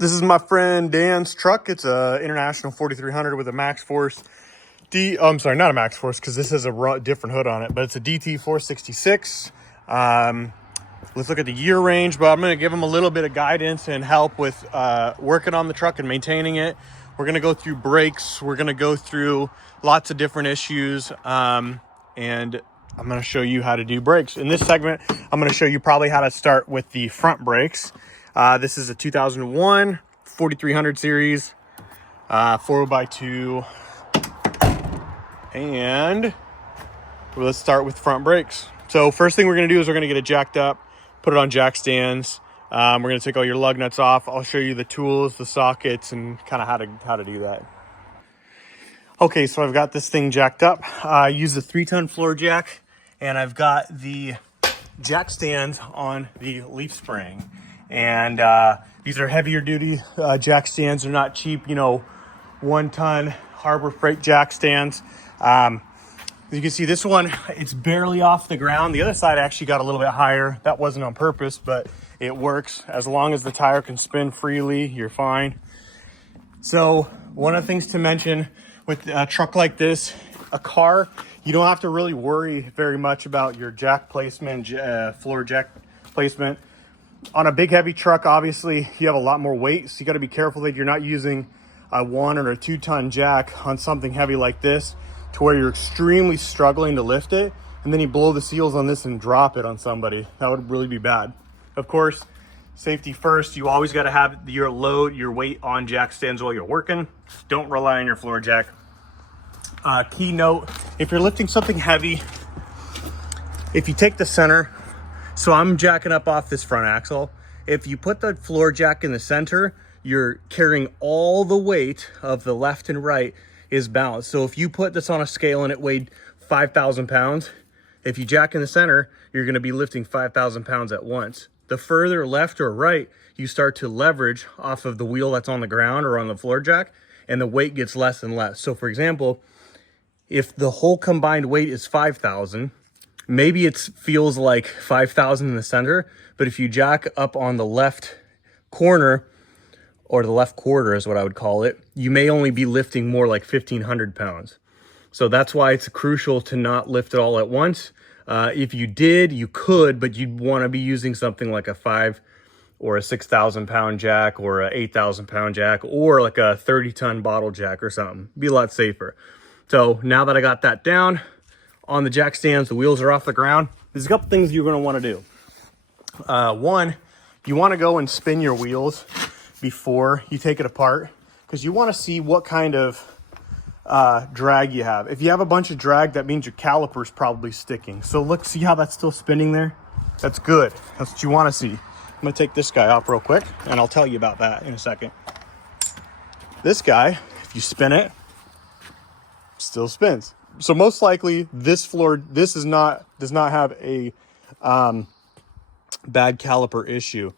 This is my friend Dan's truck. It's a International 4300 with a max force I'm sorry, not a max force because this has a different hood on it, but it's a DT 466. Let's look at the year range, but I'm going to give them a little bit of guidance and help with working on the truck and maintaining it. We're going to go through brakes. We're going to go through lots of different issues, and I'm going to show you how to do brakes. In this segment, I'm going to show you probably how to start with the front brakes. This is a 2001 4300 series, 4x2, and let's start with front brakes. So first thing we're going to do is we're going to get it jacked up, put it on jack stands. We're going to take all your lug nuts off. I'll show you the tools, the sockets, and kind of how to do that. Okay, so I've got this thing jacked up. I use the 3-ton floor jack, and I've got the jack stands on the leaf spring. And these are heavier duty jack stands. They're not cheap, 1-ton Harbor Freight jack stands. You can see this one, it's barely off the ground. The other side actually got a little bit higher. That wasn't on purpose, but it works. As long as the tire can spin freely, you're fine. So one of the things to mention with a truck like this, a car, you don't have to really worry very much about your jack placement, floor jack placement. On a big heavy truck, obviously you have a lot more weight, so you got to be careful that you're not using a 1 or a 2-ton jack on something heavy like this to where you're extremely struggling to lift it, and then you blow the seals on this and drop it on somebody. That would really be bad. Of course, safety first. You always got to have your load, your weight on jack stands while you're working. Don't rely on your floor jack. Key note, if you're lifting something heavy, if you take the center, so I'm jacking up off this front axle. If you put the floor jack in the center, you're carrying all the weight of the left and right is balanced. So if you put this on a scale and it weighed 5,000 pounds, if you jack in the center, you're going to be lifting 5,000 pounds at once. The further left or right you start to leverage off of the wheel that's on the ground or on the floor jack, and the weight gets less and less. So for example, if the whole combined weight is 5,000, maybe it feels like 5,000 in the center, but if you jack up on the left corner, or the left quarter is what I would call it, you may only be lifting more like 1,500 pounds. So that's why it's crucial to not lift it all at once. If you did, you could, but you'd want to be using something like a 5 or a 6,000 pound jack or a 8,000 pound jack or like a 30-ton bottle jack or something. Be a lot safer. So now that I got that down on the jack stands, the wheels are off the ground. There's a couple things you're going to want to do. One, you want to go and spin your wheels before you take it apart, because you want to see what kind of drag you have. If you have a bunch of drag, that means your caliper is probably sticking. So look, see how that's still spinning there? That's good. That's what you want to see. I'm going to take this guy off real quick, and I'll tell you about that in a second. This guy, if you spin it, still spins. So most likely this does not have a bad caliper issue.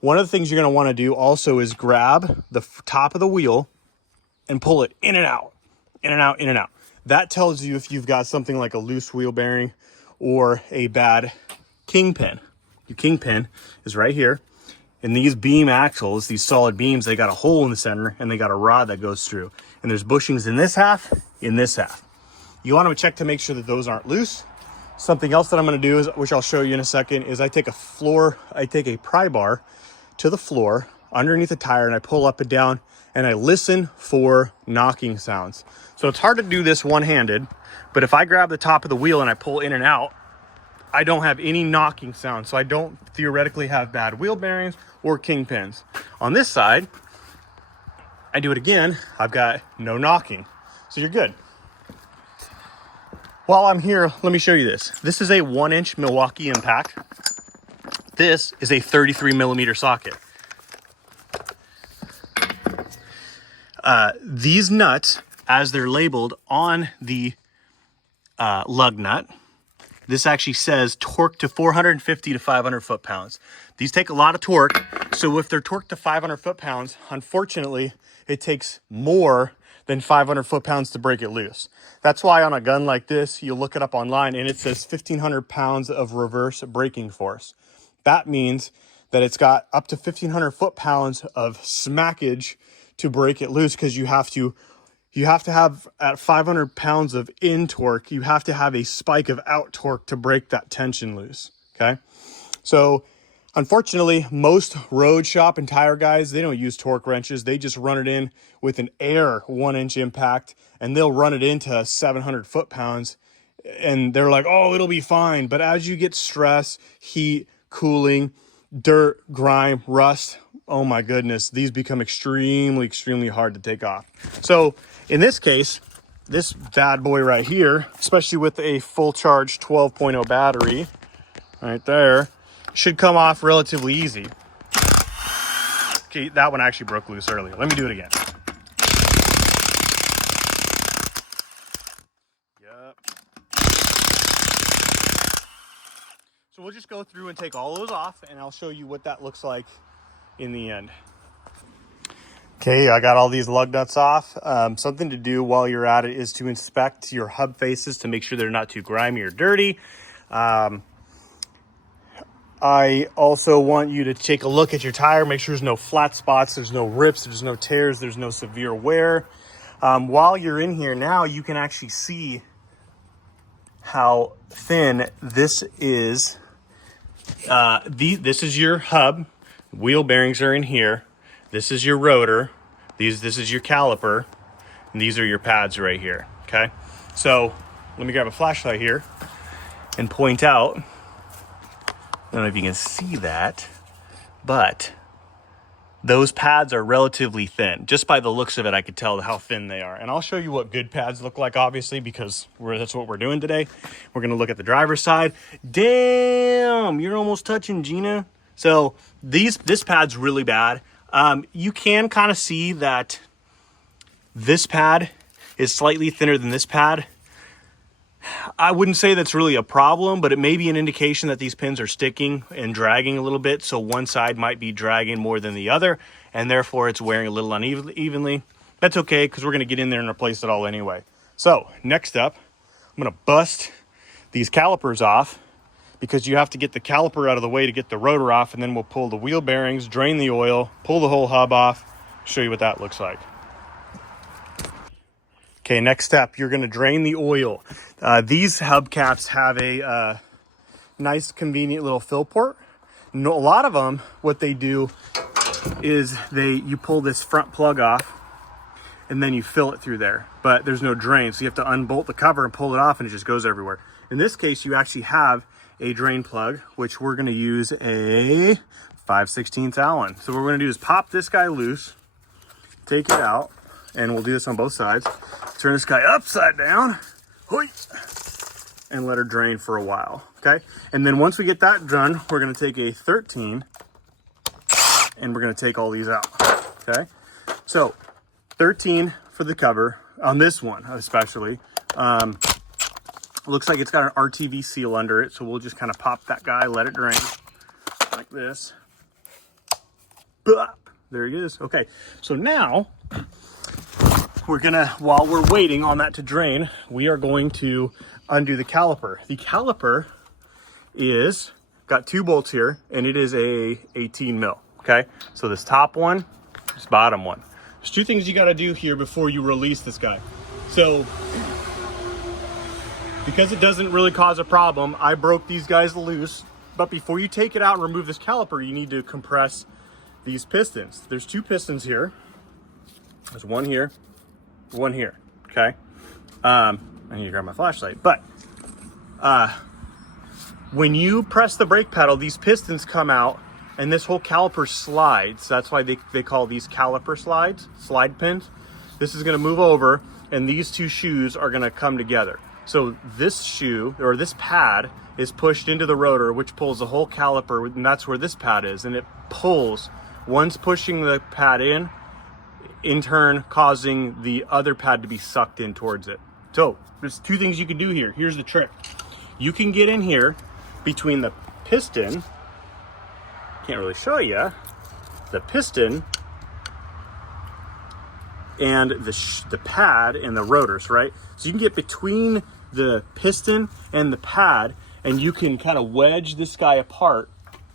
One of the things you're going to want to do also is grab the top of the wheel and pull it in and out, in and out, in and out. That tells you if you've got something like a loose wheel bearing or a bad kingpin. Your kingpin is right here. And these beam axles, these solid beams, they got a hole in the center and they got a rod that goes through. And there's bushings in this half, in this half. You want to check to make sure that those aren't loose. Something else that I'm going to do is, which I'll show you in a second, is I take a pry bar to the floor underneath the tire and I pull up and down and I listen for knocking sounds. So it's hard to do this one-handed, but if I grab the top of the wheel and I pull in and out, I don't have any knocking sound. So I don't theoretically have bad wheel bearings or kingpins. On this side, I do it again, I've got no knocking. So you're good. While I'm here, let me show you this. This is a 1-inch Milwaukee impact. This is a 33 millimeter socket. These nuts, as they're labeled on the lug nut, this actually says torque to 450 to 500 foot-pounds. These take a lot of torque, so if they're torqued to 500 foot-pounds, unfortunately, it takes more than 500 foot-pounds to break it loose. That's why on a gun like this, you look it up online and it says 1,500 pounds of reverse braking force. That means that it's got up to 1,500 foot-pounds of smackage to break it loose, because you have to have at 500 pounds of in torque, you have to have a spike of out torque to break that tension loose. Okay, so unfortunately, most road shop and tire guys, they don't use torque wrenches. They just run it in with an air 1-inch impact, and they'll run it into 700 foot-pounds, and they're like, oh, it'll be fine. But as you get stress, heat, cooling, dirt, grime, rust, oh my goodness, these become extremely, extremely hard to take off. So in this case, this bad boy right here, especially with a full charge 12.0 battery right there, should come off relatively easy. Okay, that one actually broke loose earlier. Let me do it again. Yep. So we'll just go through and take all those off, and I'll show you what that looks like in the end. Okay, I got all these lug nuts off. Something to do while you're at it is to inspect your hub faces to make sure they're not too grimy or dirty. I also want you to take a look at your tire, make sure there's no flat spots, there's no rips, there's no tears, there's no severe wear. While you're in here now, you can actually see how thin this is. This is your hub. Wheel bearings are in here. This is your rotor. This is your caliper. And these are your pads right here. Okay. So let me grab a flashlight here and point out. I don't know if you can see that, but those pads are relatively thin. Just by the looks of it, I could tell how thin they are. And I'll show you what good pads look like, obviously, because that's what we're doing today. We're going to look at the driver's side. Damn, you're almost touching Gina. So this pad's really bad. You can kind of see that this pad is slightly thinner than this pad. I wouldn't say that's really a problem, but it may be an indication that these pins are sticking and dragging a little bit. So one side might be dragging more than the other, and therefore it's wearing a little unevenly. That's okay, because we're going to get in there and replace it all anyway. So next up, I'm going to bust these calipers off, because you have to get the caliper out of the way to get the rotor off, and then we'll pull the wheel bearings, drain the oil, pull the whole hub off, show you what that looks like. Okay, next step, you're going to drain the oil. These hubcaps have a nice, convenient little fill port. A lot of them, what they do is you pull this front plug off, and then you fill it through there. But there's no drain, so you have to unbolt the cover and pull it off, and it just goes everywhere. In this case, you actually have a drain plug, which we're going to use a 5/16 Allen. So what we're going to do is pop this guy loose, take it out, and we'll do this on both sides. Turn this guy upside down, and let her drain for a while, okay? And then once we get that done, we're going to take a 13, and we're going to take all these out, okay? So 13 for the cover, on this one especially. Looks like it's got an RTV seal under it, so we'll just kind of pop that guy, let it drain like this. There he is. Okay, so now we're gonna, while we're waiting on that to drain, we are going to undo the caliper. The caliper is got 2 bolts here, and it is a 18 mil. Okay, so this top one, this bottom one. There's 2 things you got to do here before you release this guy. So because it doesn't really cause a problem, I broke these guys loose. But before you take it out and remove this caliper, you need to compress these pistons. There's 2 pistons here. There's one here, one here, okay? I need to grab my flashlight. But when you press the brake pedal, these pistons come out, and this whole caliper slides. That's why they call these caliper slides, slide pins. This is gonna move over, and these 2 shoes are gonna come together. So this shoe, or this pad, is pushed into the rotor, which pulls the whole caliper, and that's where this pad is. And it pulls, one's pushing the pad in turn causing the other pad to be sucked in towards it. So there's 2 things you can do here. Here's the trick. You can get in here between the piston, can't really show you, the piston and the pad and the rotors, right? So you can get between the piston and the pad, and you can kind of wedge this guy apart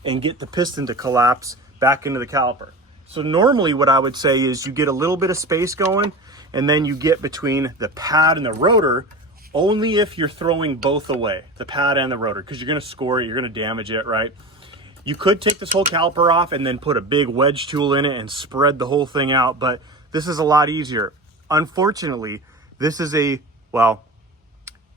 and get the piston to collapse back into the caliper. So normally what I would say is you get a little bit of space going, and then you get between the pad and the rotor only if you're throwing both away, the pad and the rotor, because you're gonna score it, you're gonna damage it, right? You could take this whole caliper off and then put a big wedge tool in it and spread the whole thing out, but this is a lot easier. Unfortunately, this is well,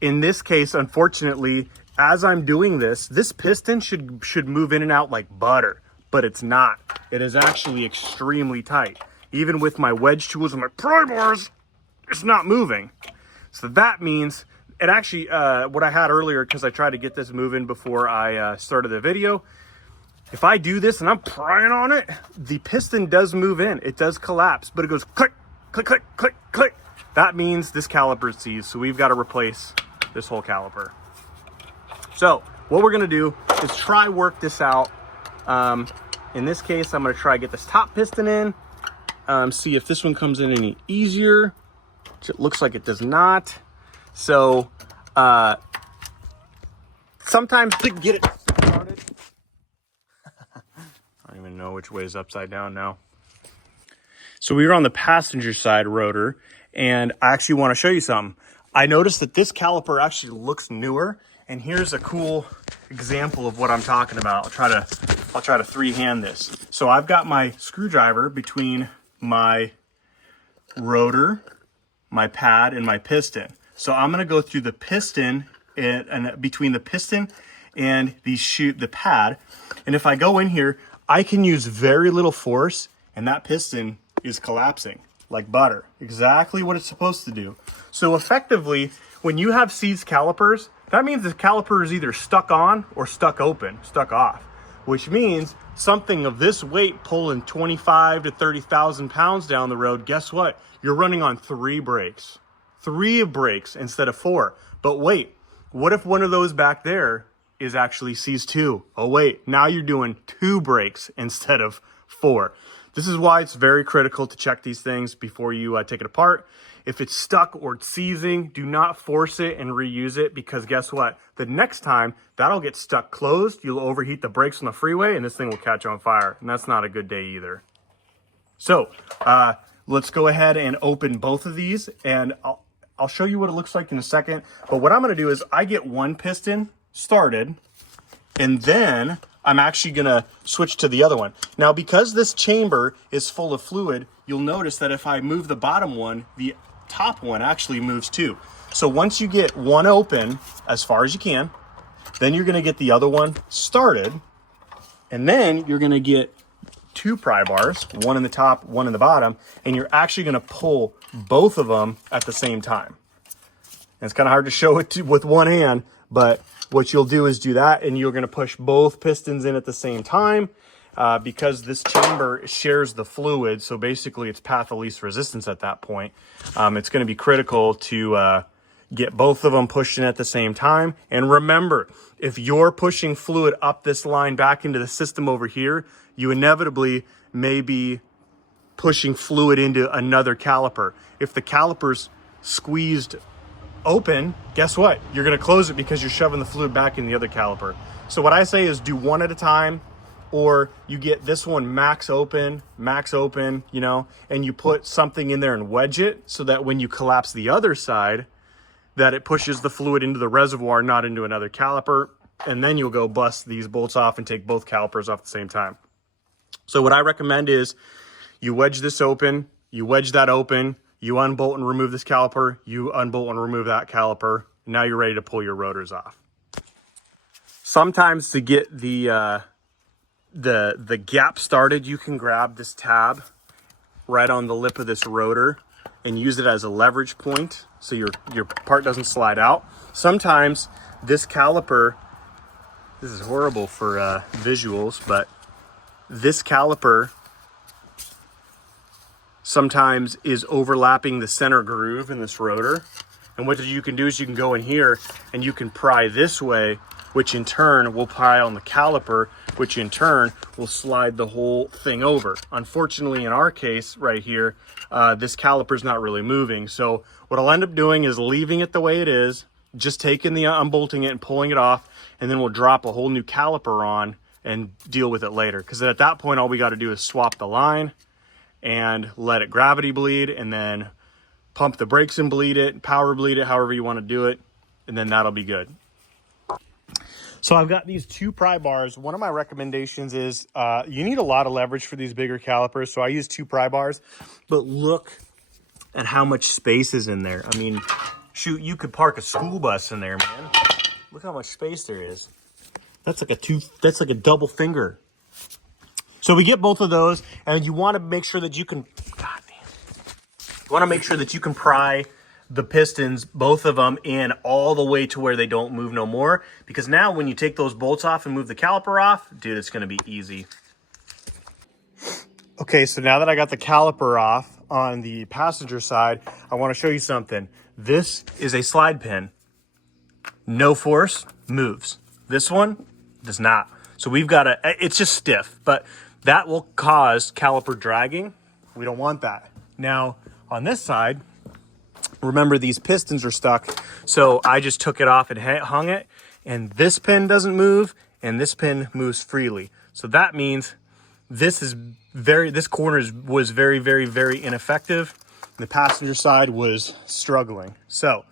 in this case, unfortunately, as I'm doing this, this piston should move in and out like butter, but it's not. It is actually extremely tight. Even with my wedge tools and my pry bars, it's not moving. So that means, it actually, what I had earlier, because I tried to get this moving before I started the video, if I do this and I'm prying on it, the piston does move in, it does collapse, but it goes click, click, click, click, click. That means this caliper seized, so we've got to replace this whole caliper. So what we're gonna do is try work this out. In this case, I'm gonna try get this top piston in, see if this one comes in any easier, which it looks like it does not. So sometimes to get it started, I don't even know which way is upside down now. So we were on the passenger side rotor, and I actually want to show you something. I noticed that this caliper actually looks newer, and here's a cool example of what I'm talking about. I'll try to three-hand this. So I've got my screwdriver between my rotor, my pad, and my piston. So I'm going to go through the piston and between the piston and the pad. And if I go in here, I can use very little force, and that piston is collapsing like butter. Exactly what it's supposed to do. So effectively, when you have seized calipers, that means the caliper is either stuck on or stuck open, stuck off, which means something of this weight pulling 25 to 30,000 pounds down the road, guess what? You're running on 3 brakes. 3 brakes instead of 4. But wait, what if one of those back there is actually seized too? Oh wait, now you're doing 2 brakes instead of 4. This is why it's very critical to check these things before you take it apart. If it's stuck or it's seizing, do not force it and reuse it, because guess what? The next time that'll get stuck closed, you'll overheat the brakes on the freeway and this thing will catch on fire. And that's not a good day either. So let's go ahead and open both of these, and I'll show you what it looks like in a second. But what I'm gonna do is I get one piston started, and then I'm actually gonna switch to the other one. Now, because this chamber is full of fluid, you'll notice that if I move the bottom one, the top one actually moves too. So once you get one open as far as you can, then you're gonna get the other one started, and then you're gonna get 2 pry bars, one in the top, one in the bottom, and you're actually gonna pull both of them at the same time. And it's kind of hard to show it with one hand, but what you'll do is do that, and you're gonna push both pistons in at the same time, because this chamber shares the fluid. So basically it's path of least resistance at that point. It's gonna be critical to get both of them pushed in at the same time. And remember, if you're pushing fluid up this line back into the system over here, you inevitably may be pushing fluid into another caliper. If the caliper's squeezed open, guess what? You're gonna close it because you're shoving the fluid back in the other caliper. So what I say is do one at a time, or you get this one max open, you know, and you put something in there and wedge it so that when you collapse the other side, that it pushes the fluid into the reservoir, not into another caliper. And then you'll go bust these bolts off and take both calipers off at the same time. So what I recommend is you wedge this open, you wedge that open, you unbolt and remove this caliper, you unbolt and remove that caliper. Now you're ready to pull your rotors off. Sometimes to get the gap started, you can grab this tab right on the lip of this rotor and use it as a leverage point so your part doesn't slide out. Sometimes this caliper, this is horrible for visuals, but this caliper sometimes is overlapping the center groove in this rotor. And what you can do is you can go in here and you can pry this way, which in turn will pry on the caliper, which in turn will slide the whole thing over. Unfortunately, in our case right here, this caliper is not really moving. So what I'll end up doing is leaving it the way it is, just taking the unbolting it and pulling it off, and then we'll drop a whole new caliper on, and deal with it later. Because at that point, all we got to do is swap the line and let it gravity bleed, and then pump the brakes and bleed it, power bleed it, however you want to do it, and then that'll be good. So I've got these 2 pry bars. One of my recommendations is you need a lot of leverage for these bigger calipers, so I use 2 pry bars, but look at how much space is in there. I mean, shoot, you could park a school bus in there, man. Look how much space there is. That's like a double finger. So we get both of those, and you want to make sure that you can, God damn. You want to make sure that you can pry the pistons, both of them, in all the way to where they don't move no more. Because now when you take those bolts off and move the caliper off, dude, it's going to be easy. Okay, so now that I got the caliper off on the passenger side, I want to show you something. This is a slide pin. No force, moves. This one does not. So we've got it's just stiff, but that will cause caliper dragging. We don't want that. Now, on this side, remember these pistons are stuck. So I just took it off and hung it, and this pin doesn't move, and this pin moves freely. So that means this corner was very, very, very ineffective. The passenger side was struggling. So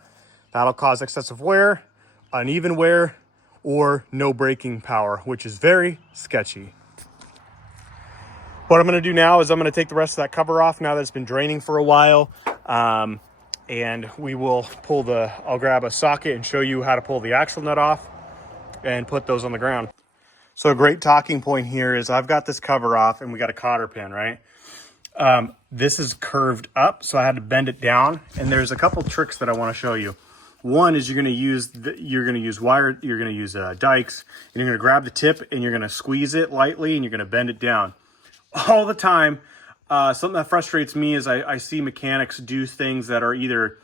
that'll cause excessive wear, uneven wear, or no braking power, which is very sketchy. What I'm going to do now is I'm going to take the rest of that cover off now that it's been draining for a while. And we will I'll grab a socket and show you how to pull the axle nut off and put those on the ground. So a great talking point here is I've got this cover off and we got a cotter pin, right? This is curved up, so I had to bend it down. And there's a couple tricks that I want to show you. One is you're going to use dikes, and you're going to grab the tip and you're going to squeeze it lightly and you're going to bend it down. All the time, something that frustrates me is I see mechanics do things that are either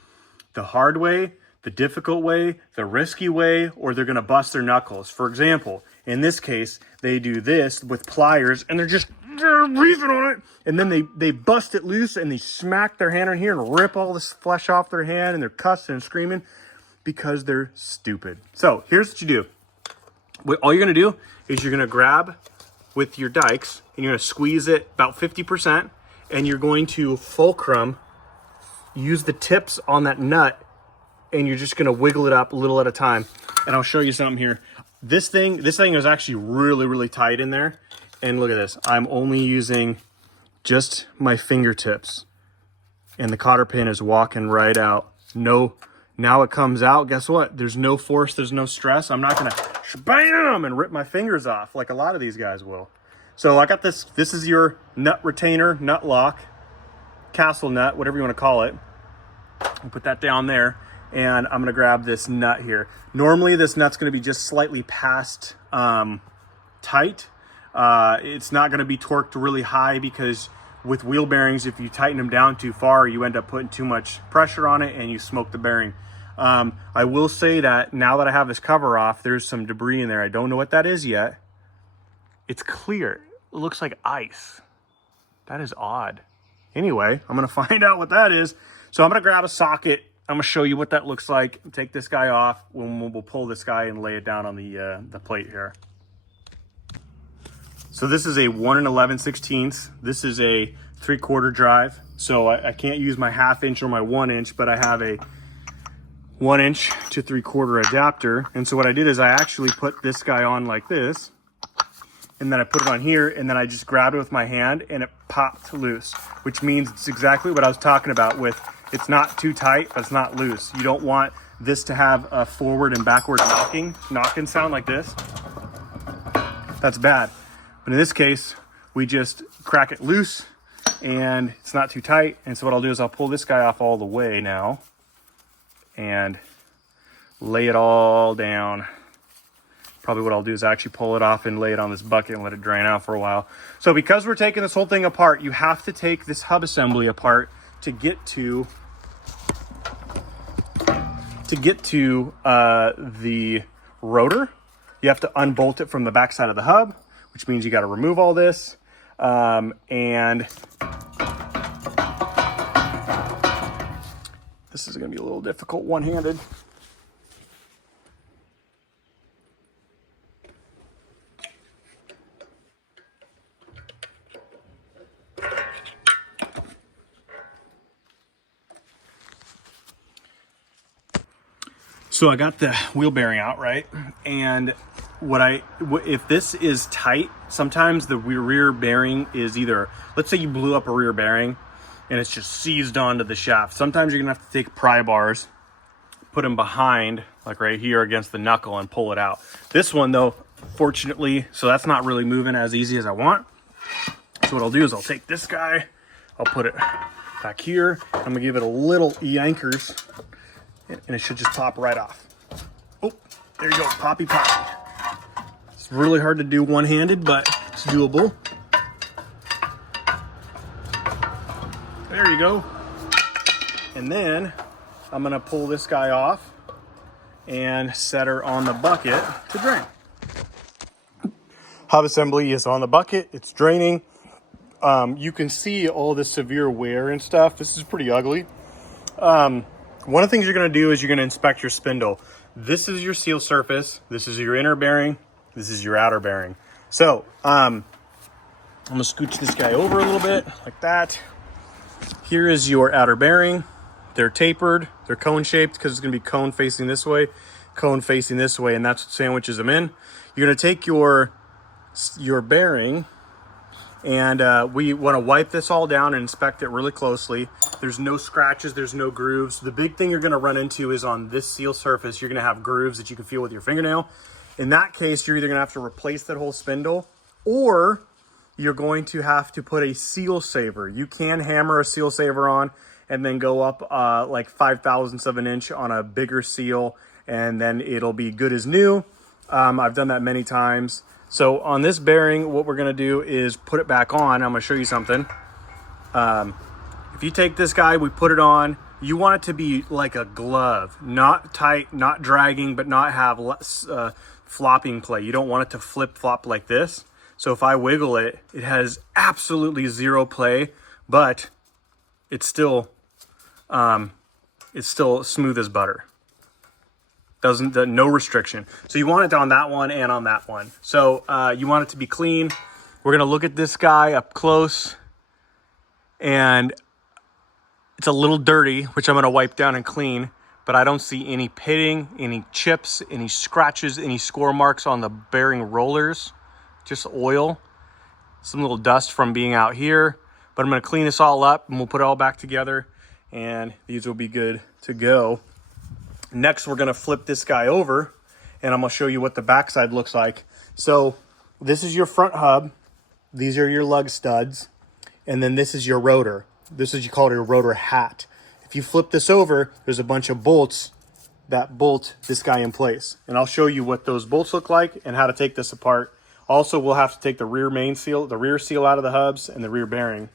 the hard way, the difficult way, the risky way, or they're going to bust their knuckles. For example, in this case, they do this with pliers and they're breathing on it, and then they bust it loose and they smack their hand in here and rip all this flesh off their hand, and they're cussing and screaming because they're stupid. So here's what you do. All you're going to do is you're going to grab with your dikes and you're going to squeeze it about 50%, and you're going to fulcrum, use the tips on that nut, and you're just going to wiggle it up a little at a time. And I'll show you something here. This thing is actually really, really tight in there. And look at this. I'm only using just my fingertips, and the cotter pin is walking right out. Now it comes out. Guess what? There's no force. There's no stress. I'm not going to bam and rip my fingers off like a lot of these guys will. So I got this. This is your nut retainer, nut lock, castle nut, whatever you want to call it. I'll put that down there, and I'm going to grab this nut here. Normally this nut's going to be just slightly past tight. It's not going to be torqued really high, because with wheel bearings, if you tighten them down too far, you end up putting too much pressure on it and you smoke the bearing. I will say that now that I have this cover off, there's some debris in there. I don't know what that is yet. It's clear. It looks like ice. That is odd. Anyway, I'm going to find out what that is. So I'm going to grab a socket. I'm going to show you what that looks like. Take this guy off. We'll pull this guy and lay it down on the plate here. So this is a 1 11/16. This is a 3/4 drive. So I can't use my 1/2 inch or my 1 inch, but I have a 1 inch to 3/4 adapter. And so what I did is I actually put this guy on like this, and then I put it on here, and then I just grabbed it with my hand and it popped loose, which means it's exactly what I was talking about with it's not too tight, but it's not loose. You don't want this to have a forward and backward knocking sound like this. That's bad. But in this case, we just crack it loose and it's not too tight. And so what I'll do is I'll pull this guy off all the way now and lay it all down. Probably what I'll do is actually pull it off and lay it on this bucket and let it drain out for a while. So because we're taking this whole thing apart, you have to take this hub assembly apart to get to the rotor. You have to unbolt it from the back side of the hub, which means you got to remove all this. And this is going to be a little difficult one-handed. So I got the wheel bearing out, right? And if this is tight, sometimes the rear bearing is either, let's say you blew up a rear bearing and it's just seized onto the shaft. Sometimes you're gonna have to take pry bars, put them behind, like right here against the knuckle, and pull it out. This one though, fortunately, so that's not really moving as easy as I want. So what I'll do is I'll take this guy, I'll put it back here, I'm gonna give it a little yankers, and it should just pop right off. Oh, there you go, poppy poppy. It's really hard to do one-handed, but it's doable. There you go. And then I'm gonna pull this guy off and set her on the bucket to drain. Hub assembly is on the bucket, it's draining. You can see all the severe wear and stuff. This is pretty ugly. One of the things you're gonna do is you're gonna inspect your spindle. This is your seal surface, this is your inner bearing, this is your outer bearing. So I'm gonna scooch this guy over a little bit like that. Here is your outer bearing. They're tapered, they're cone shaped because it's gonna be cone facing this way, cone facing this way, and that's what sandwiches them in. You're gonna take your bearing, and we want to wipe this all down and inspect it really closely. There's no scratches, there's no grooves. The big thing you're going to run into is on this seal surface, you're going to have grooves that you can feel with your fingernail. In that case, you're either going to have to replace that whole spindle, or you're going to have to put a seal saver. You can hammer a seal saver on and then go up like 5/1000ths of an inch on a bigger seal, and then it'll be good as new. I've done that many times. So on this bearing, what we're gonna do is put it back on. I'm gonna show you something. If you take this guy, we put it on, you want it to be like a glove, not tight, not dragging, but not have flopping play. You don't want it to flip flop like this. So if I wiggle it, it has absolutely zero play, but it's still smooth as butter. No restriction. So you want it on that one and on that one. So you want it to be clean. We're gonna look at this guy up close, and it's a little dirty, which I'm gonna wipe down and clean, but I don't see any pitting, any chips, any scratches, any score marks on the bearing rollers, just oil, some little dust from being out here. But I'm gonna clean this all up and we'll put it all back together, and these will be good to go. Next, we're gonna flip this guy over, and I'm gonna show you what the backside looks like. So this is your front hub. These are your lug studs. And then this is your rotor. This is, you call it a rotor hat. If you flip this over, there's a bunch of bolts that bolt this guy in place. And I'll show you what those bolts look like and how to take this apart. Also, we'll have to take the rear main seal, the rear seal out of the hubs, and the rear bearing.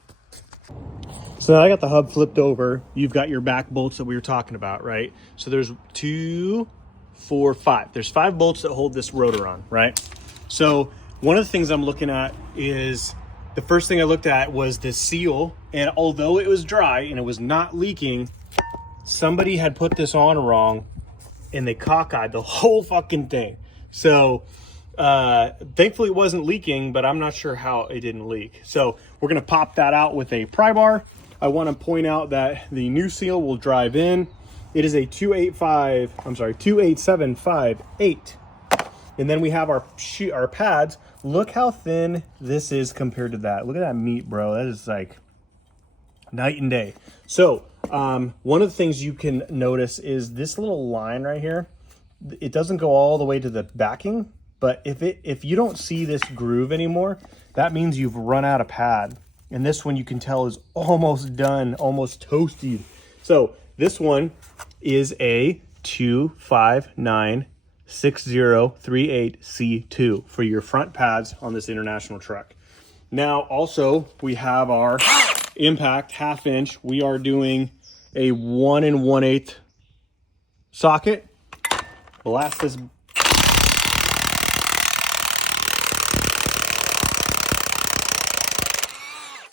So I got the hub flipped over. You've got your back bolts that we were talking about, right? So there's 2, 4, 5. There's 5 bolts that hold this rotor on, right? So one of the things I'm looking at is, the first thing I looked at was the seal. And although it was dry and it was not leaking, somebody had put this on wrong and they cockeyed the whole fucking thing. So thankfully it wasn't leaking, but I'm not sure how it didn't leak. So we're gonna pop that out with a pry bar. I want to point out that the new seal will drive in. It is a 28758. And then we have our pads. Look how thin this is compared to that. Look at that meat, bro. That is like night and day. So one of the things you can notice is this little line right here. It doesn't go all the way to the backing, but if you don't see this groove anymore, that means you've run out of pad. And this one you can tell is almost done, almost toasted. So this one is a 2596038C2 for your front pads on this international truck. Now also we have our impact 1/2 inch. We are doing a 1 1/8 socket. Blast this.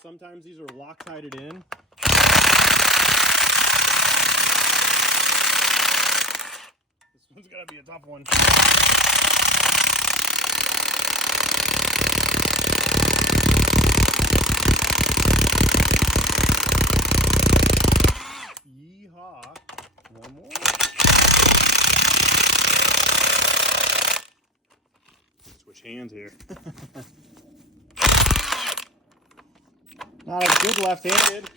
Sometimes these are Loctited in. This one's gonna be a tough one. Yeehaw. One more. hands here. Not as good left-handed.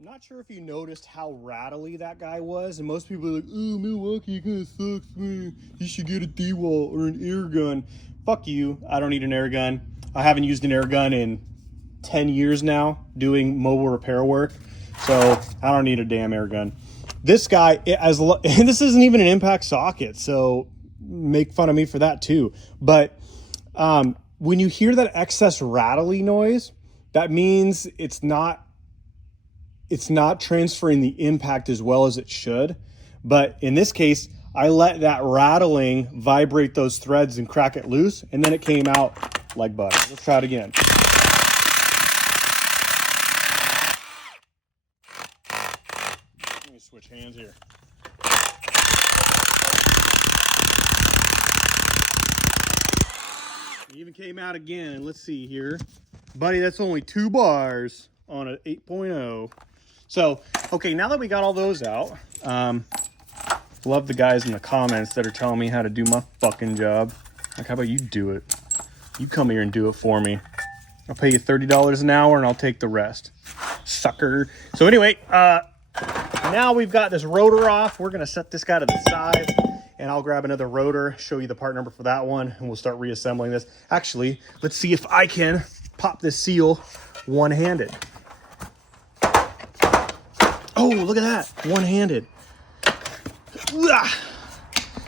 Not sure if you noticed how rattly that guy was, and most people are like, oh, Milwaukee kind of sucks, man. You should get a D-wall or an air gun. Fuck you, I don't need an air gun. I haven't used an air gun in 10 years now doing mobile repair work, so I don't need a damn air gun. This guy, and this isn't even an impact socket, so make fun of me for that too. But when you hear that excess rattly noise, that means it's not transferring the impact as well as it should. But in this case, I let that rattling vibrate those threads and crack it loose, and then it came out like butter. Let's try it again. Let me switch hands here. It even came out again, and let's see here. Buddy, that's only 2 bars on an 8.0. So, okay, now that we got all those out, love the guys in the comments that are telling me how to do my fucking job. Like, how about you do it? You come here and do it for me. I'll pay you $30 an hour and I'll take the rest. Sucker. So anyway, now we've got this rotor off. We're going to set this guy to the side, and I'll grab another rotor, show you the part number for that one, and we'll start reassembling this. Actually, let's see if I can pop this seal one-handed. Oh, look at that, one-handed.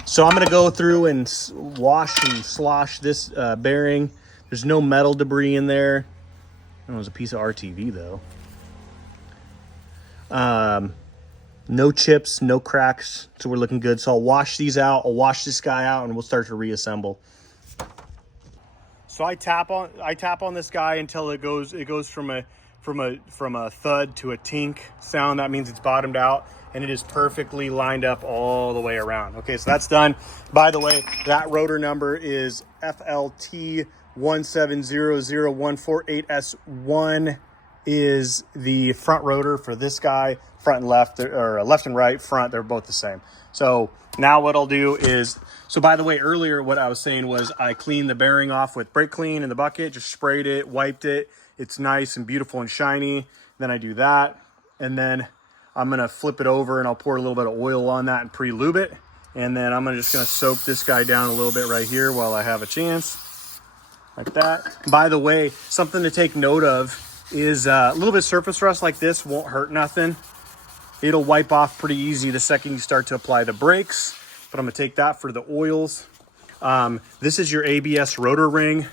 So I'm gonna go through and wash and slosh this bearing. There's no metal debris in there. Oh, there's a piece of RTV though. No chips, no cracks, so we're looking good. So I'll wash these out, I'll wash this guy out, and we'll start to reassemble. So I tap on this guy until it goes from a thud to a tink sound. That means it's bottomed out, and it is perfectly lined up all the way around. Okay, so that's done. By the way, that rotor number is FLT1700148S1 is the front rotor for this guy. Front and left, or left and right, front, they're both the same. So now what I'll do is, so by the way, earlier what I was saying was I cleaned the bearing off with brake clean in the bucket, just sprayed it, wiped it. It's nice and beautiful and shiny. Then I do that, and then I'm gonna flip it over and I'll pour a little bit of oil on that and pre-lube it. And then I'm just gonna soak this guy down a little bit right here while I have a chance, like that. By the way, something to take note of is a little bit of surface rust like this won't hurt nothing. It'll wipe off pretty easy the second you start to apply the brakes, but I'm gonna take that for the oils. This is your ABS rotor ring.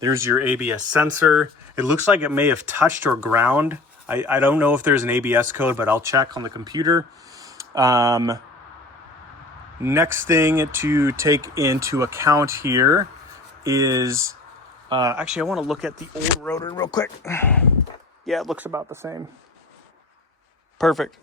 There's your ABS sensor. It looks like it may have touched or ground. I don't know if there's an ABS code, but I'll check on the computer. Next thing to take into account here is, actually I wanna look at the old rotor real quick. Yeah, it looks about the same. Perfect.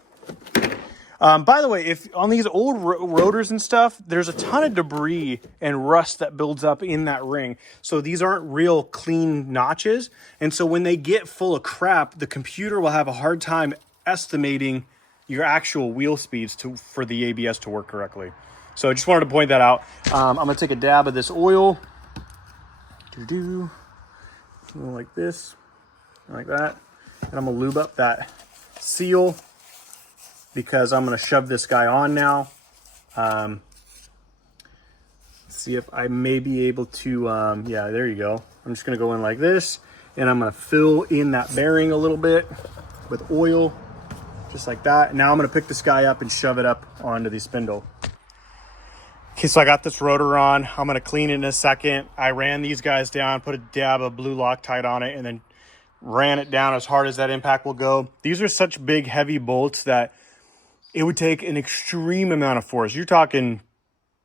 By the way, if on these old rotors and stuff, there's a ton of debris and rust that builds up in that ring. So these aren't real clean notches. And so when they get full of crap, the computer will have a hard time estimating your actual wheel speeds for the ABS to work correctly. So I just wanted to point that out. I'm gonna take a dab of this oil. Like this, like that. And I'm gonna lube up that seal, because I'm going to shove this guy on now. See if I may be able to, yeah, there you go. I'm just going to go in like this, and I'm going to fill in that bearing a little bit with oil, just like that. Now I'm going to pick this guy up and shove it up onto the spindle. Okay, so I got this rotor on. I'm going to clean it in a second. I ran these guys down, put a dab of blue Loctite on it, and then ran it down as hard as that impact will go. These are such big, heavy bolts that it would take an extreme amount of force. You're talking,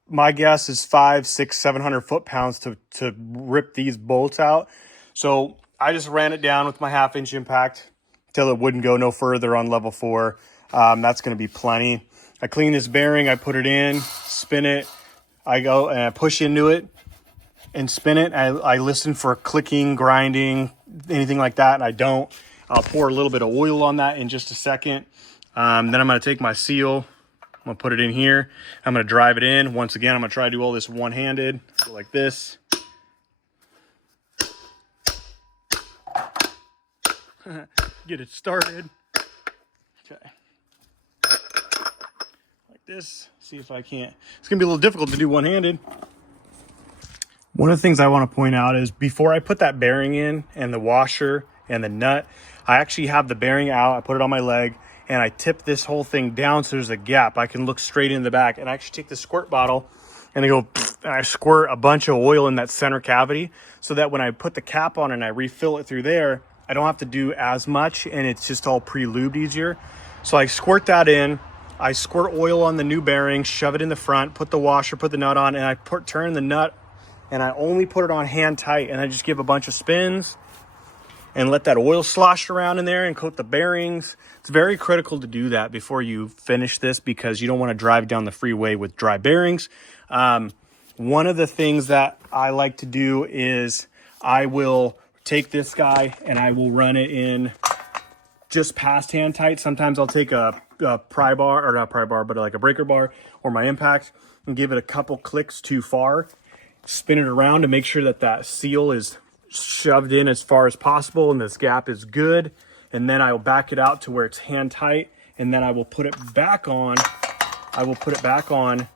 my guess is 500, 600, 700 foot-pounds to rip these bolts out. So I just ran it down with my 1/2-inch impact till it wouldn't go no further on level 4. That's going to be plenty. I clean this bearing, I put it in, spin it, I go and I push into it, and spin it. I listen for clicking, grinding, anything like that, and I don't. I'll pour a little bit of oil on that in just a second. Then I'm going to take my seal. I'm going to put it in here. I'm going to drive it in. Once again, I'm going to try to do all this one-handed, so like this. Get it started. Okay. Like this. See if I can't. It's going to be a little difficult to do one-handed. One of the things I want to point out is before I put that bearing in and the washer and the nut, I actually have the bearing out. I put it on my leg and I tip this whole thing down so there's a gap. I can look straight in the back, and I actually take the squirt bottle and I go, and I squirt a bunch of oil in that center cavity so that when I put the cap on and I refill it through there, I don't have to do as much and it's just all pre-lubed easier. So I squirt that in. I squirt oil on the new bearing, shove it in the front, put the washer, put the nut on, and I turn the nut, and I only put it on hand tight, and I just give a bunch of spins and let that oil slosh around in there and coat the bearings. It's very critical to do that before you finish this because you don't want to drive down the freeway with dry bearings. One of the things that I like to do is I will take this guy and I will run it in just past hand tight. Sometimes I'll take a pry bar, or not pry bar, but like a breaker bar or my impact, and give it a couple clicks too far. Spin it around to make sure that that seal is shoved in as far as possible and this gap is good. And then I will back it out to where it's hand tight, and then I will put it back on. I will put it back on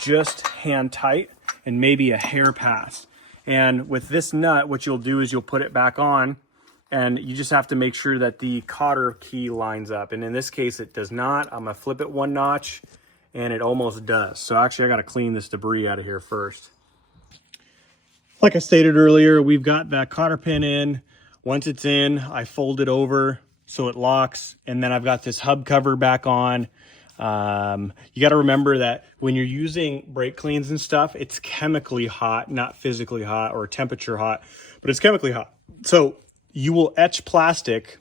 just hand tight and maybe a hair past. And with this nut, what you'll do is you'll put it back on, and you just have to make sure that the cotter key lines up. And in this case, it does not. I'm gonna flip it one notch and it almost does. So actually I gotta clean this debris out of here first. Like I stated earlier, we've got that cotter pin in. Once it's in, I fold it over so it locks, and then I've got this hub cover back on. You got to remember that when you're using brake cleans and stuff, it's chemically hot, not physically hot or temperature hot, but it's chemically hot. So you will etch plastic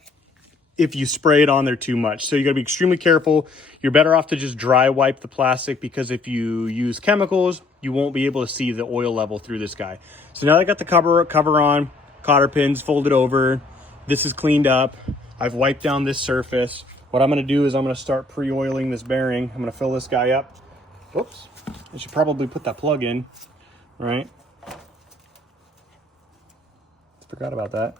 if you spray it on there too much. So you got to be extremely careful. You're better off to just dry wipe the plastic, because if you use chemicals, you won't be able to see the oil level through this guy. So now I got the cover on, cotter pins folded over. This is cleaned up. I've wiped down this surface. What I'm going to do is I'm going to start pre-oiling this bearing. I'm going to fill this guy up. Whoops. I should probably put that plug in, right? Forgot about that.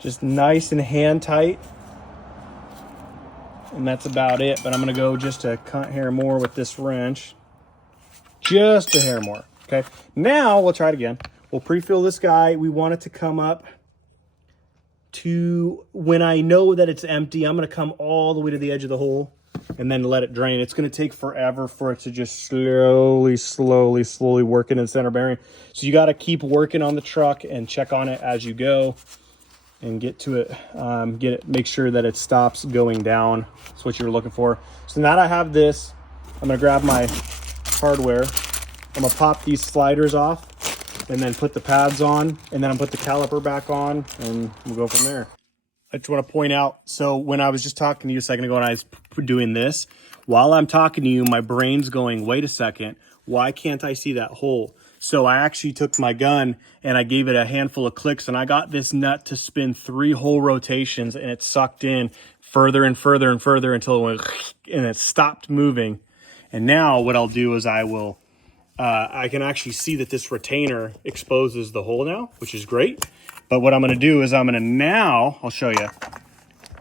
Just nice and hand tight. And that's about it. But I'm going to go just a hair more with this wrench. Just a hair more. Okay. Now we'll try it again. We'll pre-fill this guy. We want it to come up to, when I know that it's empty, I'm going to come all the way to the edge of the hole and then let it drain. It's going to take forever for it to just slowly work in the center bearing. So you got to keep working on the truck and check on it as you go and get to it. Make sure that it stops going down. That's what you're looking for. So now that I have this, I'm going to grab my hardware. I'm going to pop these sliders off and then put the pads on, and then I'll put the caliper back on, and we'll go from there. I just want to point out, so when I was just talking to you a second ago and I was doing this, while I'm talking to you, my brain's going, wait a second, why can't I see that hole? So I actually took my gun and I gave it a handful of clicks, and I got this nut to spin 3 whole rotations, and it sucked in further and further and further until it went, and it stopped moving. And now what I'll do is I can actually see that this retainer exposes the hole now, which is great. But what I'm going to do is I'll show you. It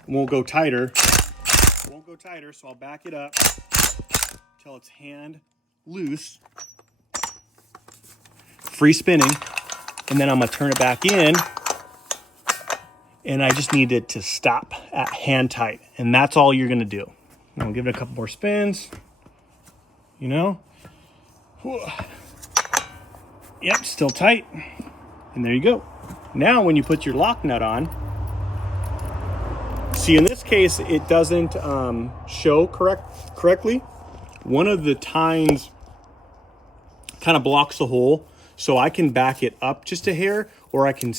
won't go tighter. So I'll back it up until it's hand loose, free spinning, and then I'm going to turn it back in, and I just need it to stop at hand tight, and that's all you're going to do. I'm going to give it a couple more spins, Yep, still tight. And there you go. Now when you put your lock nut on, see, in this case it doesn't show correctly. One of the tines kind of blocks the hole, so I can back it up just a hair, or I can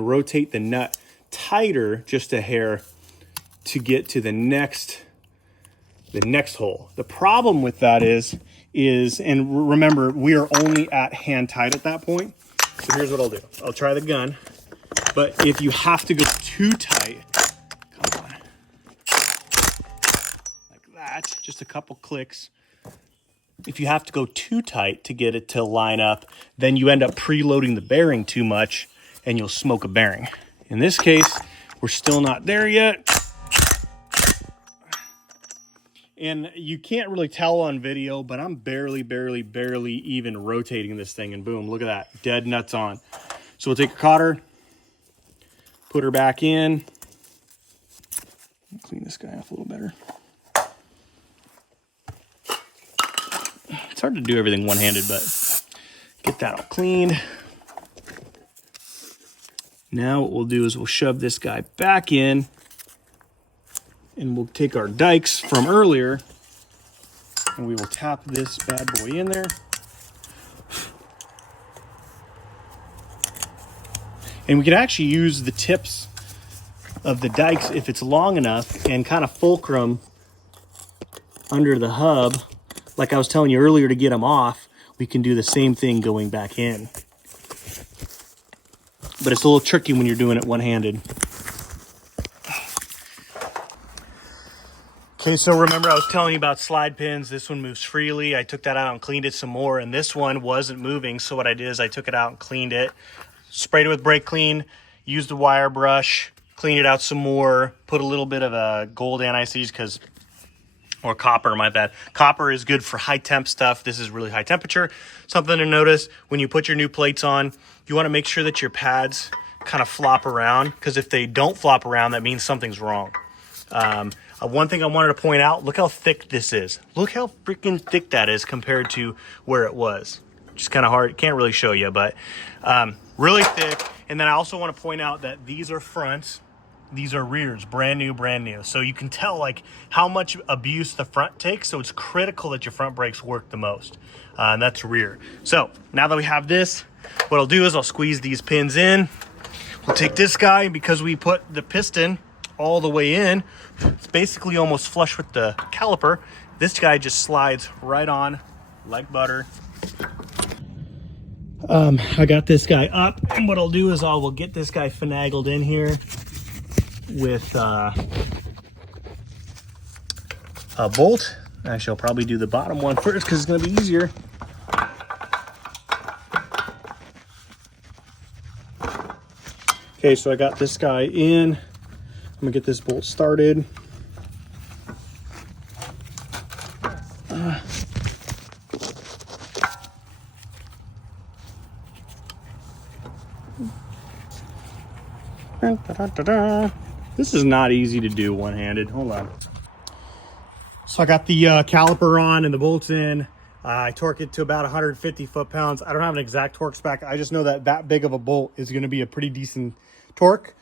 rotate the nut tighter just a hair to get to the next the next hole. The problem with that is, and remember, we are only at hand tight at that point. So here's what I'll do. I'll try the gun, but if you have to go too tight, come on, like that, just a couple clicks. If you have to go too tight to get it to line up, then you end up preloading the bearing too much and you'll smoke a bearing. In this case, we're still not there yet. And you can't really tell on video, but I'm barely even rotating this thing, and boom, look at that, dead nuts on. So we'll take a cotter, put her back in. Clean this guy off a little better. It's hard to do everything one-handed, but get that all cleaned. Now what we'll do is we'll shove this guy back in, and we'll take our dikes from earlier and we will tap this bad boy in there. And we can actually use the tips of the dikes if it's long enough and kind of fulcrum under the hub. Like I was telling you earlier, to get them off, we can do the same thing going back in. But it's a little tricky when you're doing it one-handed. Okay, so remember I was telling you about slide pins. This one moves freely. I took that out and cleaned it some more, and this one wasn't moving. So what I did is I took it out and cleaned it, sprayed it with brake clean, used the wire brush, cleaned it out some more, put a little bit of a gold anti-seize or copper, my bad. Copper is good for high temp stuff. This is really high temperature. Something to notice when you put your new plates on, you want to make sure that your pads kind of flop around, because if they don't flop around, that means something's wrong. One thing I wanted to point out, look how thick this is. Look how freaking thick that is compared to where it was. Just kind of hard, can't really show you, but really thick. And then I also want to point out that these are fronts, these are rears, brand new. So you can tell like how much abuse the front takes. So it's critical that your front brakes work the most. And that's rear. So now that we have this, what I'll do is I'll squeeze these pins in. We'll take this guy, because we put the piston all the way in, it's basically almost flush with the caliper. This guy just slides right on like butter. I got this guy up, and what I'll do is we'll get this guy finagled in here with a bolt. Actually, I'll probably do the bottom one first because it's going to be easier. Okay, so I got this guy in. I'm gonna get this bolt started. This is not easy to do one-handed. Hold on. So I got the caliper on and the bolts in. I torque it to about 150 foot-pounds. I don't have an exact torque spec. I just know that that big of a bolt is going to be a pretty decent torque.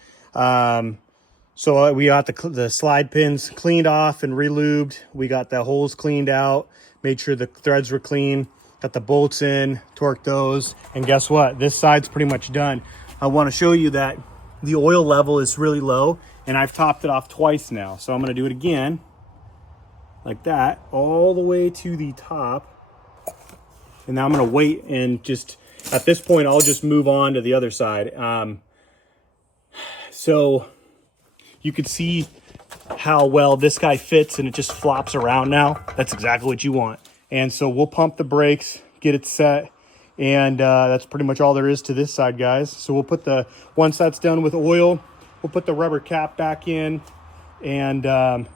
So we got the slide pins cleaned off and re-lubed. We got the holes cleaned out, made sure the threads were clean, got the bolts in, torqued those, and guess what? This side's pretty much done. I want to show you that the oil level is really low, and I've topped it off twice now. So I'm going to do it again, like that, all the way to the top. And now I'm going to wait, and just, at this point, I'll just move on to the other side. So you can see how well this guy fits, and it just flops around now. That's exactly what you want. And so we'll pump the brakes, get it set, and that's pretty much all there is to this side, guys. So we'll put once that's done with oil, we'll put the rubber cap back in, and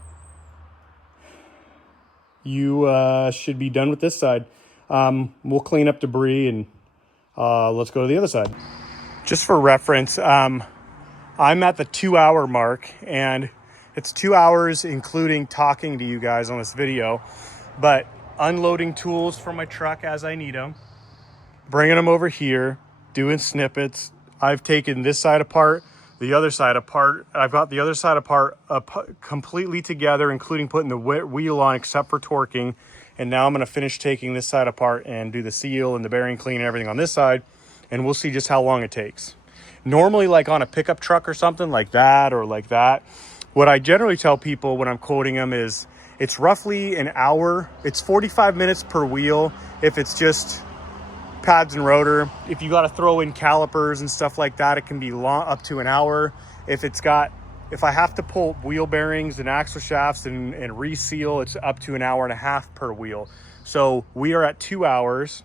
you should be done with this side. We'll clean up debris, and let's go to the other side. Just for reference, I'm at the 2-hour mark, and it's 2 hours including talking to you guys on this video, but unloading tools from my truck as I need them, bringing them over here, doing snippets. I've taken this side apart, the other side apart. I've got the other side apart completely together, including putting the wheel on except for torquing. And now I'm going to finish taking this side apart and do the seal and the bearing clean and everything on this side, and we'll see just how long it takes. Normally, like on a pickup truck or something like that, or like that, what I generally tell people when I'm quoting them is It's roughly an hour. It's 45 minutes per wheel if it's just pads and rotor. If you got to throw in calipers and stuff like that, it can be long, up to an hour. If I have to pull wheel bearings and axle shafts and reseal, it's up to an hour and a half per wheel. So we are at 2 hours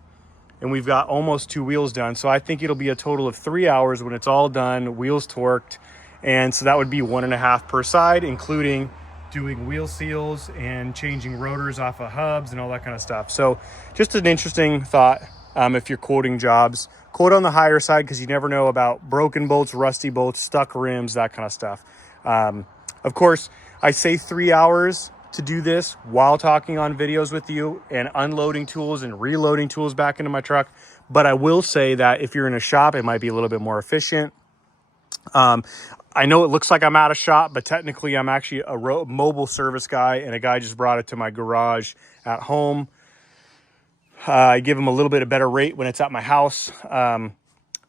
and we've got almost 2 wheels done. So I think it'll be a total of 3 hours when it's all done, wheels torqued. And so that would be 1.5 per side, including doing wheel seals and changing rotors off of hubs and all that kind of stuff. So just an interesting thought. If you're quoting jobs, quote on the higher side, because you never know about broken bolts, rusty bolts, stuck rims, that kind of stuff. Of course, I say 3 hours to do this while talking on videos with you and unloading tools and reloading tools back into my truck. But I will say that if you're in a shop, it might be a little bit more efficient. I know it looks like I'm out of shop, but technically I'm actually a mobile service guy, and a guy just brought it to my garage at home. I give him a little bit of better rate when it's at my house.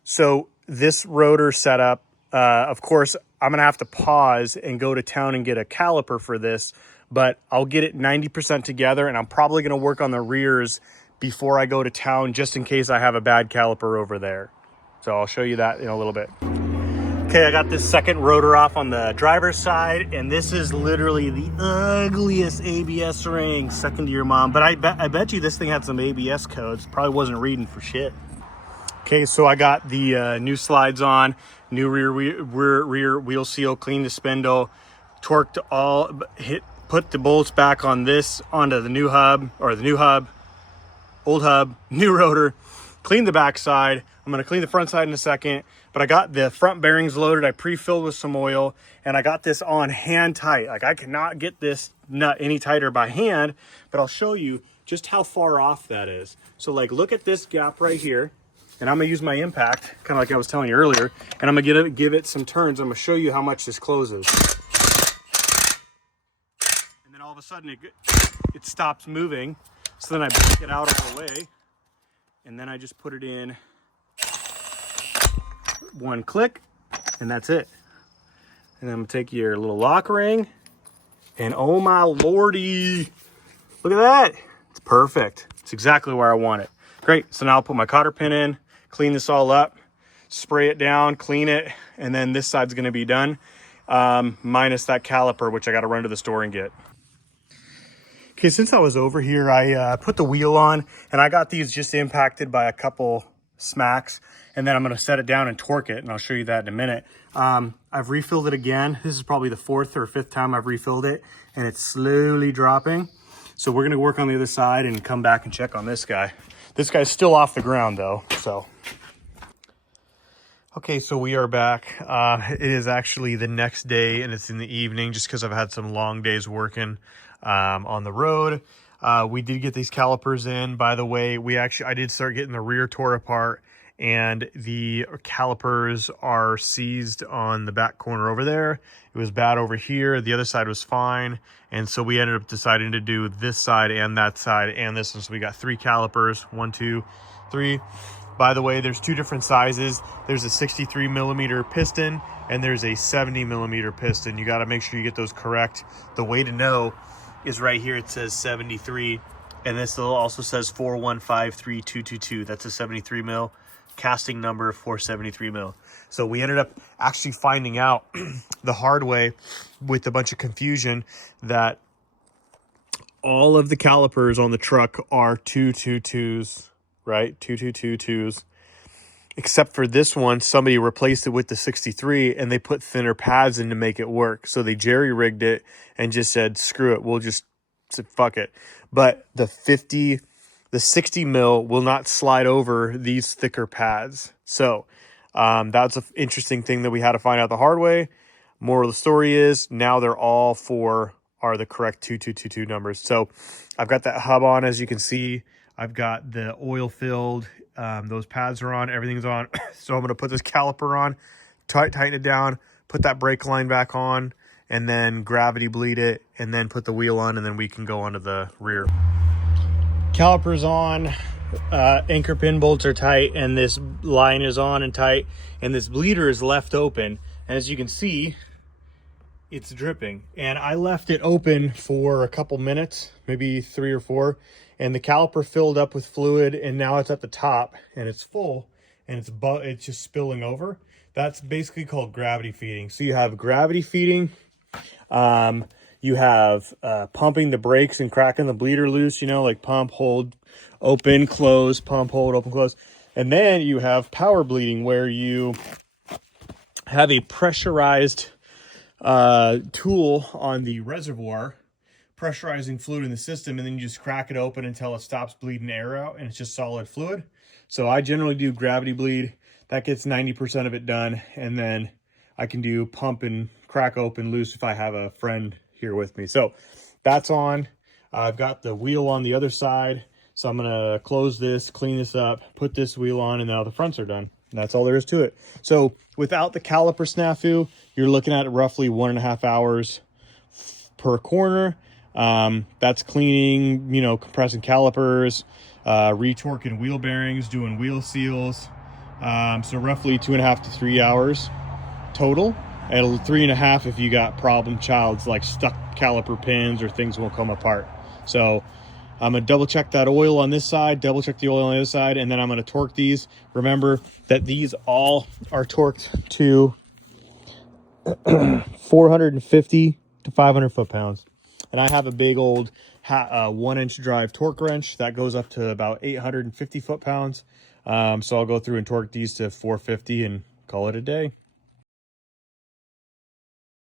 So this rotor setup, of course, I'm going to have to pause and go to town and get a caliper for this, but I'll get it 90% together, and I'm probably going to work on the rears before I go to town just in case I have a bad caliper over there. So I'll show you that in a little bit. Okay, I got this second rotor off on the driver's side, and this is literally the ugliest ABS ring, second to your mom. But I bet you this thing had some ABS codes. Probably wasn't reading for shit. Okay, so I got the new slides on, new rear wheel seal, cleaned the spindle, torqued put the bolts back on onto the new hub, or the new hub, old hub, new rotor, cleaned the back side. I'm gonna clean the front side in a second, but I got the front bearings loaded. I pre-filled with some oil, and I got this on hand tight. Like, I cannot get this nut any tighter by hand, but I'll show you just how far off that is. So like, look at this gap right here, and I'm gonna use my impact, kind of like I was telling you earlier, and I'm gonna give it some turns. I'm gonna show you how much this closes. And then all of a sudden it stops moving. So then I back it out all the way, and then I just put it in one click, and that's it. And then I'm gonna take your little lock ring, and oh my lordy, look at that. It's perfect. It's exactly where I want it. Great. So now I'll put my cotter pin in, clean this all up, spray it down, clean it, and then this side's gonna be done, minus that caliper, which I gotta run to the store and get. Okay, since I was over here, I put the wheel on, and I got these just impacted by a couple smacks, and then I'm going to set it down and torque it, and I'll show you that in a minute. I've refilled it again. This is probably the 4th or 5th time I've refilled it, and it's slowly dropping. So we're going to work on the other side and come back and check on this guy. This guy's still off the ground though, so. Okay, so we are back. It is actually the next day, and it's in the evening just because I've had some long days working on the road. We did get these calipers in. By the way, I did start getting the rear tore apart, and the calipers are seized on the back corner over there. It was bad over here. The other side was fine. And so we ended up deciding to do this side and that side and this one. So we got 3 calipers, 1, 2, 3. By the way, there's 2 different sizes. There's a 63 millimeter piston and there's a 70 millimeter piston. You got to make sure you get those correct. The way to know is right here. It says 73, and this also says 4153222. That's a 73 mil casting number, 473 mil. So we ended up actually finding out the hard way with a bunch of confusion that all of the calipers on the truck are 222s, right? 2222s. Except for this one, somebody replaced it with the 63 and they put thinner pads in to make it work. So they jerry-rigged it and just said, screw it, we'll just fuck it. But the 60 mil will not slide over these thicker pads. So that's an interesting thing that we had to find out the hard way. Moral of the story is now they're all 4 are the correct 2222 numbers. So I've got that hub on, as you can see. I've got the oil filled. Those pads are on, everything's on. So I'm going to put this caliper on, tighten it down, put that brake line back on, and then gravity bleed it, and then put the wheel on, and then we can go onto the rear. Caliper's on, anchor pin bolts are tight, and this line is on and tight, and this bleeder is left open. And as you can see, it's dripping. And I left it open for a couple minutes, maybe 3 or 4, and the caliper filled up with fluid, and now it's at the top and it's full, and it's just spilling over. That's basically called gravity feeding. So you have gravity feeding, you have pumping the brakes and cracking the bleeder loose, you know, like pump, hold, open, close, pump, hold, open, close. And then you have power bleeding, where you have a pressurized tool on the reservoir, pressurizing fluid in the system, and then you just crack it open until it stops bleeding air out and it's just solid fluid. So I generally do gravity bleed. That gets 90% of it done, and then I can do pump and crack open loose if I have a friend here with me. So that's on. I've got the wheel on the other side, so I'm gonna close this, clean this up, put this wheel on, and now the fronts are done. And that's all there is to it. So without the caliper snafu, you're looking at roughly 1.5 hours per corner. That's cleaning, you know, compressing calipers, retorquing wheel bearings, doing wheel seals. So roughly 2.5 to 3 hours total, and 3.5 if you got problem childs like stuck caliper pins or things won't come apart. So I'm gonna double check that oil on this side, double check the oil on the other side, and then I'm gonna torque these. Remember that these all are torqued to 450 to 500 foot-pounds. And I have a big old 1-inch drive torque wrench that goes up to about 850 foot-pounds. So I'll go through and torque these to 450 and call it a day.